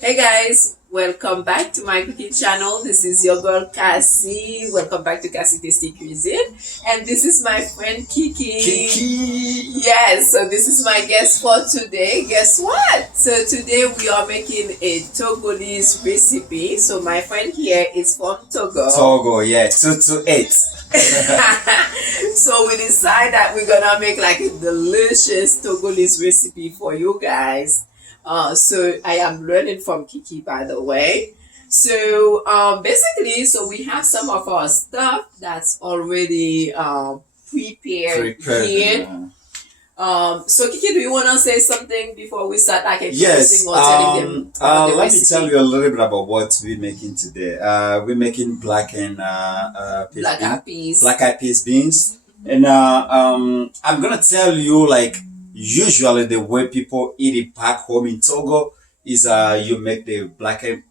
Hey guys, welcome back to my cooking channel. This is your girl Cassie. Welcome back to Cassie Tasty Cuisine. And this is my friend Kiki. Yes, so this is my guest for today. Guess what? So today we are making a Togolese recipe. So my friend here is from Togo. Togo, yeah, 228. So we decide that we're gonna make like a delicious Togolese recipe for you guys. So I am learning from Kiki, by the way. So basically, so we have some of our stuff that's already prepared here. So Kiki, do you want to say something before we start, like Yes. or telling them the Let me recipe? tell you a little bit about what we're making today. We're making black Eyed peas. eyed peas beans, and I'm gonna tell you like usually the way people eat it back home in Togo is you make the black eyed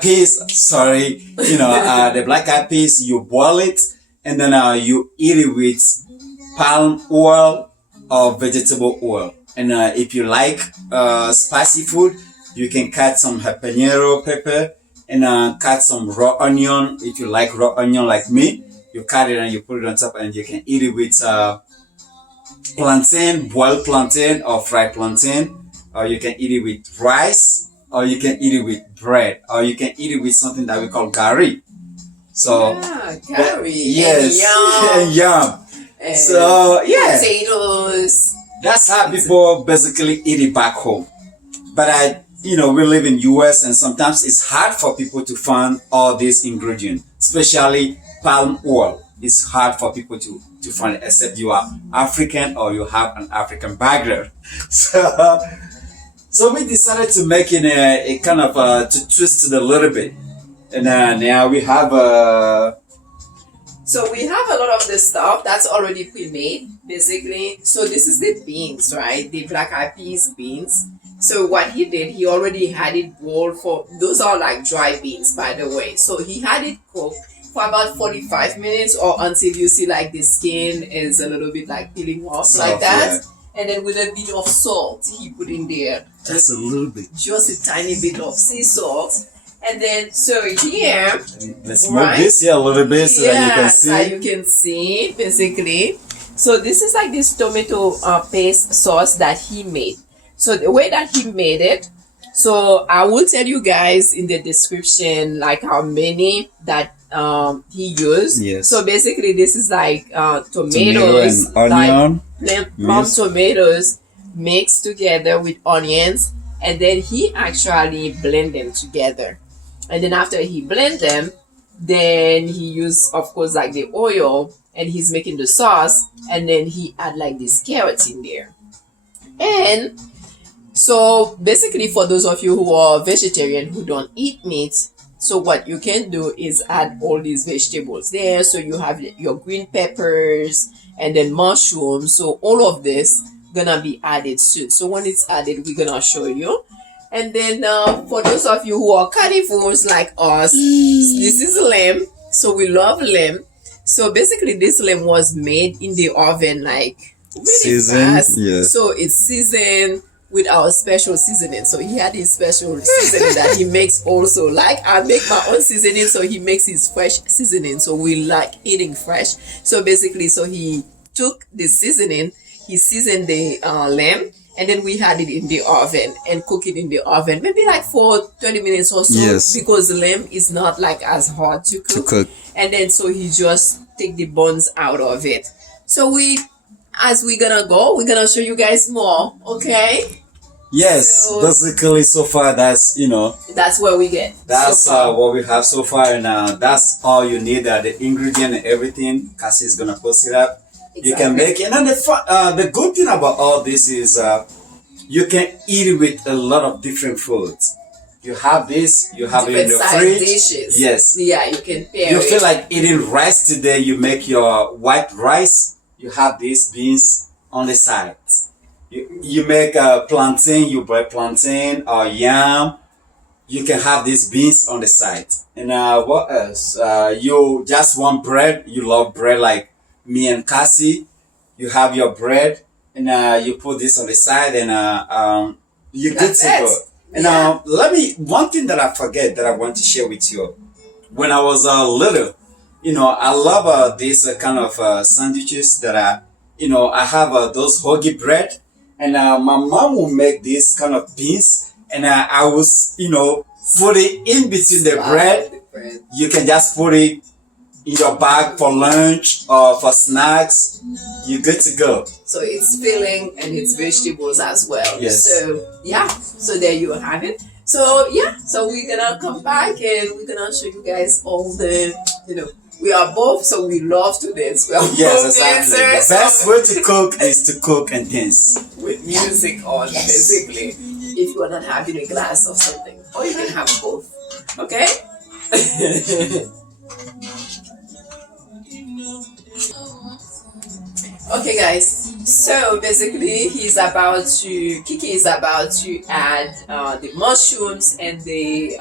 peas. Sorry, the black eyed peas. You boil it and then you eat it with palm oil or vegetable oil. And if you like spicy food, you can cut some habanero pepper and cut some raw onion. If you like raw onion like me, you cut it and you put it on top, and you can eat it with plantain, boiled plantain or fried plantain, or you can eat it with rice, or you can eat it with bread, or you can eat it with something that we call gari. So Yeah, curry. yes, And yum. and So yeah, potatoes. that's how people basically eat it back home. But we live in US, and sometimes it's hard for people to find all these ingredients, especially palm oil. It's hard for people to find it, except you are African or you have an African background. So we decided to make it a kind of to twist it a little bit. And now we have So we have a lot of the stuff that's already pre-made, basically. So this is the beans, right? The black eyed peas beans. So what he did, he already had it boiled for, those are like dry beans, by the way. So he had it cooked for about 45 minutes or until you see like the skin is a little bit like peeling off like that. Yeah. And then with a bit of salt he put in there. just a little bit. Just a tiny bit of sea salt. And then, so here, Let's move this here a little bit so that you can see. so you can see, basically. So this is like this tomato paste sauce that he made. So the way that he made it, so I will tell you guys in the description like how many that he used. Yes. So basically this is like tomatoes, Tomato and onion, like plum tomatoes mixed together with onions, and then he actually blend them together. And then after he blend them, then he used, of course, like the oil, and he's making the sauce, and then he add like these carrots in there. And so basically for those of you who are vegetarian who don't eat meat, so what you can do is add all these vegetables there. So you have your green peppers and then mushrooms. So all of this gonna be added soon. So when it's added, we're gonna show you. And then for those of you who are carnivores like us, this is lamb. So we love lamb. So basically this lamb was made in the oven like really seasoned, fast. yes. So it's seasoned with our special seasoning. So he had his special seasoning that he makes also. Like I make my own seasoning, so he makes his fresh seasoning. So we like eating fresh. So basically, so he took the seasoning, he seasoned the lamb, and then we had it in the oven and cook it in the oven, maybe like for 20 minutes or so. Yes. Because the lamb is not like as hard to cook. And then so he just take the bones out of it. So as we're gonna go, we're gonna show you guys more, okay? Yes, So basically so far that's that's where we get. that's so far. what we have so far, and that's all you need. The ingredient and everything. Cassie is gonna post it up. You can make it, and the good thing about all this is you can eat it with a lot of different foods. You have this, you have it in your fridge. Dishes. Yes. Yeah, you can pair You it. feel like eating rice today. You make your white rice. You have these beans on the side. You make a plantain. You boil plantain or yam. You can have these beans on the side. And what else? You just want bread. You love bread like me and Cassie. You have your bread, and you put this on the side, and you're good That's to it. go. And one thing that I forget that I want to share with you. When I was little, I love these kind of sandwiches that I have those hoagie bread, and my mom will make this kind of beans, and I was, put it in between the bread. You can just put it in your bag for lunch or for snacks. You're good to go. So it's filling and it's vegetables as well. Yes. So yeah, so there you have it. So yeah, so we're gonna come back and we're gonna show you guys all the, we are both, so we love to dance. We are Yes, both exactly. dancers. The best way to cook is to cook and dance. With music on, basically. If you are not having a glass of something, or you can have both. Okay? Okay, guys. So basically, Kiki is about to add the mushrooms and the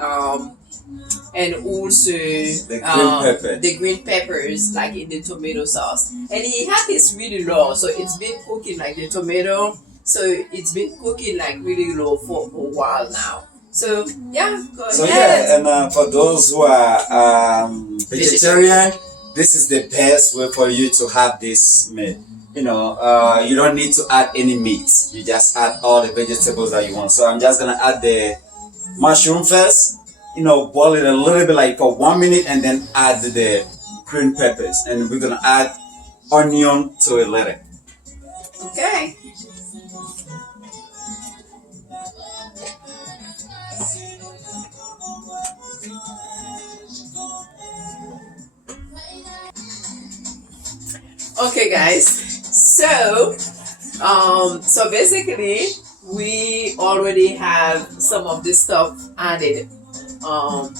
and also the green peppers, like in the tomato sauce. And he had this really low, so it's been cooking like the tomato. So it's been cooking like really low for a while now. So yeah, go ahead. So yeah, and for those who are vegetarian, this is the best way for you to have this meat. You don't need to add any meat. You just add all the vegetables that you want. So I'm just gonna add the mushroom first. Boil it a little bit, like for 1 minute, and then add the green peppers, and we're gonna add onion to it later. Okay. Okay, guys. So basically we already have some of this stuff added on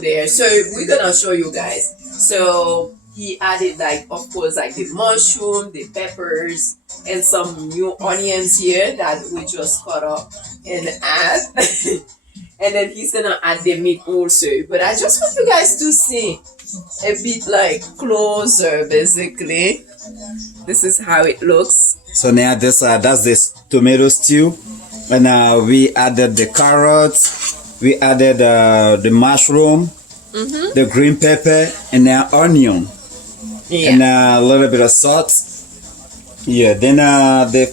there. So we're gonna show you guys. So he added, like, of course, like the mushroom, the peppers, and some new onions here that we just cut up and add. And then he's gonna add the meat also. But I just want you guys to see a bit like closer, basically. This is how it looks. So now that's this tomato stew, and we added the carrots, we added the mushroom, the green pepper, and now onion, and a little bit of salt. Yeah. Then the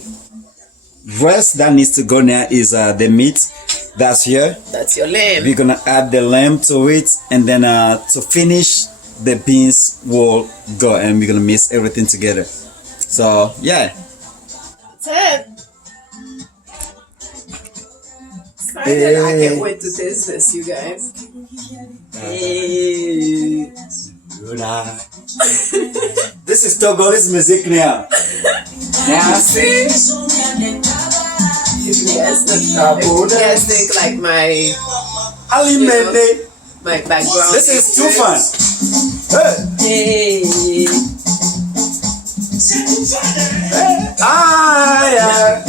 rest that needs to go now is the meat. That's here. That's your lamb. We're gonna add the lamb to it, and then to finish, the beans will go, and we're gonna mix everything together. So yeah. That's it. Excited. I can't wait to taste this, you guys. Hey. This is Togolese music now. Now see? You guys think like my my background. This is too fun. Hey. Yeah.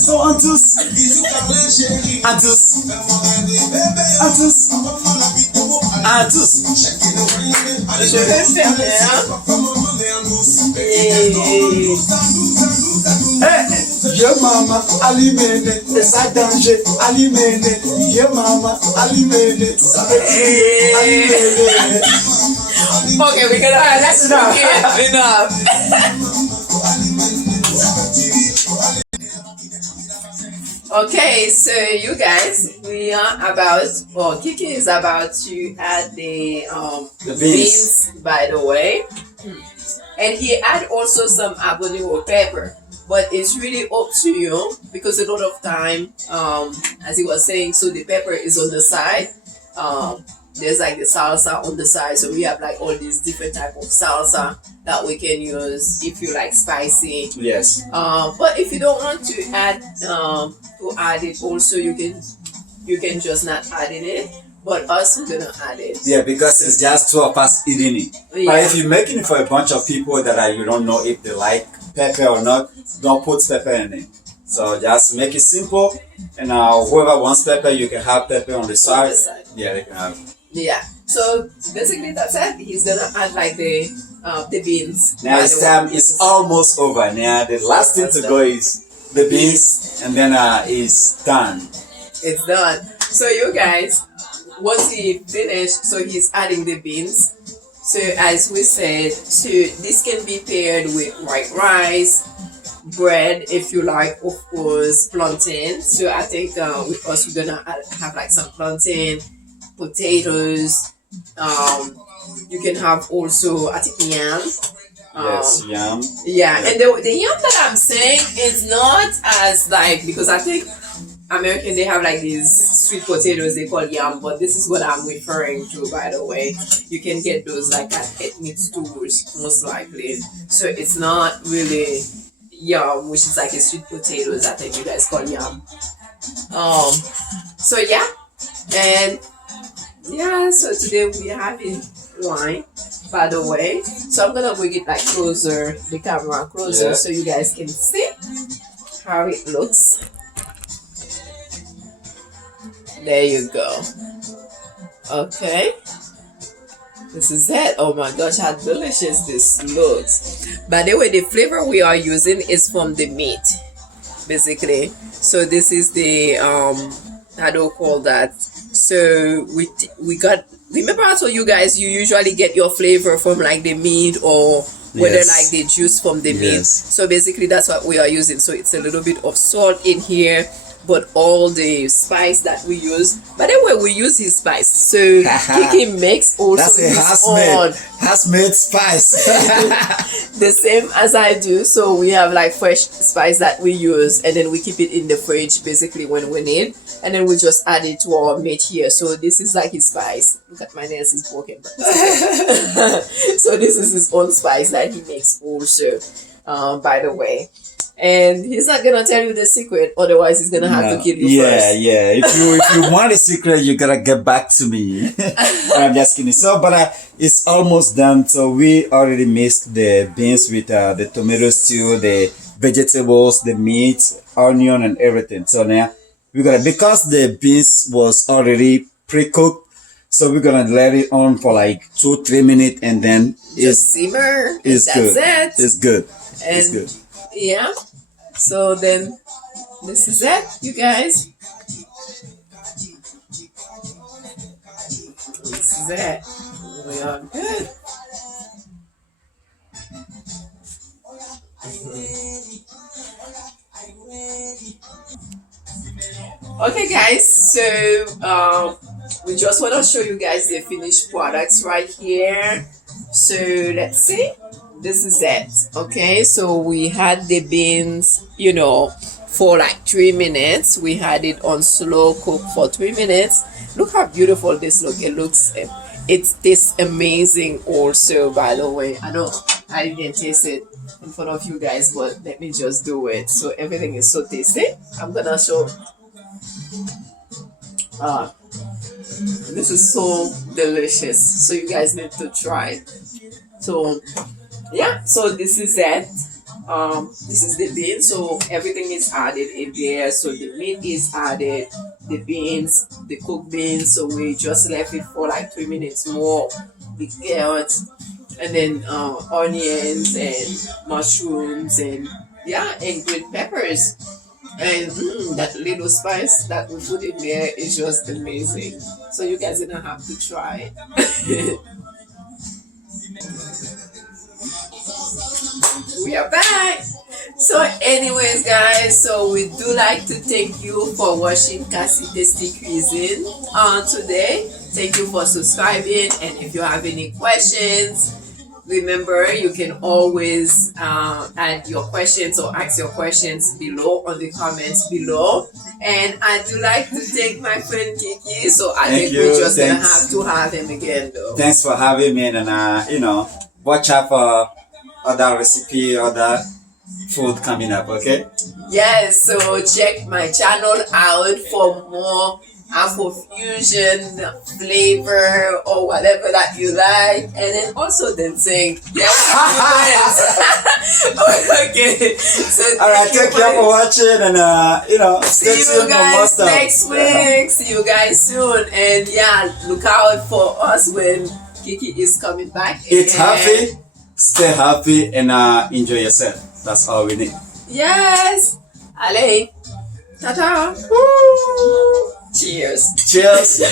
So Antus. Yeah, mama, alimene, esa danger, alimene, yeah, mama, alimene, alimene. Okay, we're gonna that's enough. Okay, so you guys, we are about, Kiki is about to add the beans, by the way. And he add also some habanero pepper. But it's really up to you, because a lot of time, as he was saying, so the pepper is on the side. There's like the salsa on the side, so we have like all these different type of salsa that we can use if you like spicy. Yes. But if you don't want to add it, also you can just not add in it. But us, we're gonna add it. Yeah, because it's just two of us eating it. Yeah. But if you're making it for a bunch of people that you don't know if they like pepper or not, don't put pepper in it. So just make it simple, and whoever wants pepper, you can have pepper on the side. Yeah, they can have it. Yeah. So basically that's it. He's gonna add like the beans. Now it's time. It's almost over. Now the last thing to go is the beans, and then it's done. It's done. So you guys, once he finished, so he's adding the beans. So as we said, so this can be paired with white rice, bread if you like, of course, plantain. So I think with us we're gonna have like some plantain, potatoes. You can have also I think yam. Yes, yam. Yeah, and the yam that I'm saying is not as like because I think American they have like these sweet potatoes they call yam, but this is what I'm referring to by the way. You can get those like at ethnic stores most likely. So it's not really yam, which is like a sweet potatoes I think you guys call yam. So yeah, and yeah, so today we're having wine by the way. So I'm gonna bring it like closer, the camera closer Yeah. so you guys can see how it looks. There you go. Okay. This is it. Oh my gosh, how delicious this looks. By the way, the flavor we are using is from the meat, basically. So this is the how do you call that? So we got remember I told you guys you usually get your flavor from like the meat or whether Yes. like the juice from the meat. Yes. So basically that's what we are using. So it's a little bit of salt in here, but all the spice that we use. By the way, we use his spice. So Kiki makes also That's a his own. house-made spice. The same as I do. So we have like fresh spice that we use and then we keep it in the fridge basically when we need. And then we just add it to our meat here. So this is like his spice. Look at my nails is broken. But so this is his own spice that he makes also, by the way. And he's not gonna tell you the secret, otherwise he's gonna have to kill you first. Yeah. If you want a secret, you gotta get back to me. I'm just kidding. So, but it's almost done. So we already mixed the beans with the tomato stew, the vegetables, the meat, onion, and everything. So now we're gonna because the beans was already pre-cooked. So we're gonna let it on for like 2-3 minutes, and then Just simmer. And it's that's good. it. It's good. And It's good. yeah. So then this is it, you guys. This is it. We are good. Okay guys, so we just want to show you guys the finished products right here. So let's see. This is it. Okay, so we had the beans, for like 3 minutes. We had it on slow cook for 3 minutes. Look how beautiful this look. It tastes amazing also, by the way. I didn't taste it in front of you guys, but let me just do it. So everything is so tasty. I'm gonna show. This is so delicious. So you guys need to try it. So yeah, so this is it. This is the beans. So everything is added in there. So the meat is added, the beans, the cooked beans. So we just left it for like 3 minutes more. The carrots, and then onions and mushrooms and green peppers. And that little spice that we put in there is just amazing. So you guys are gonna have to try it. We are back. So anyways guys, so we do like to thank you for watching Cassie Tasty Cuisine today. Thank you for subscribing, and if you have any questions, remember you can always add your questions or ask your questions below on the comments below. And I do like to thank my friend Kiki, so I think we're just gonna have to have him again though. Thanks for having me, and watch out for other recipe, other food coming up, okay? Yes, so check my channel out for more Afrofusion flavor or whatever that you like, and then also dancing. Yeah. Okay. So Alright, take care for watching, and stay see tuned you for more guys stuff. next week. See you guys soon, and look out for us when Kiki is coming back. Eat again. happy, stay happy, and enjoy yourself. That's all we need. Yes. Allez, ta-ta. Cheers. Cheers.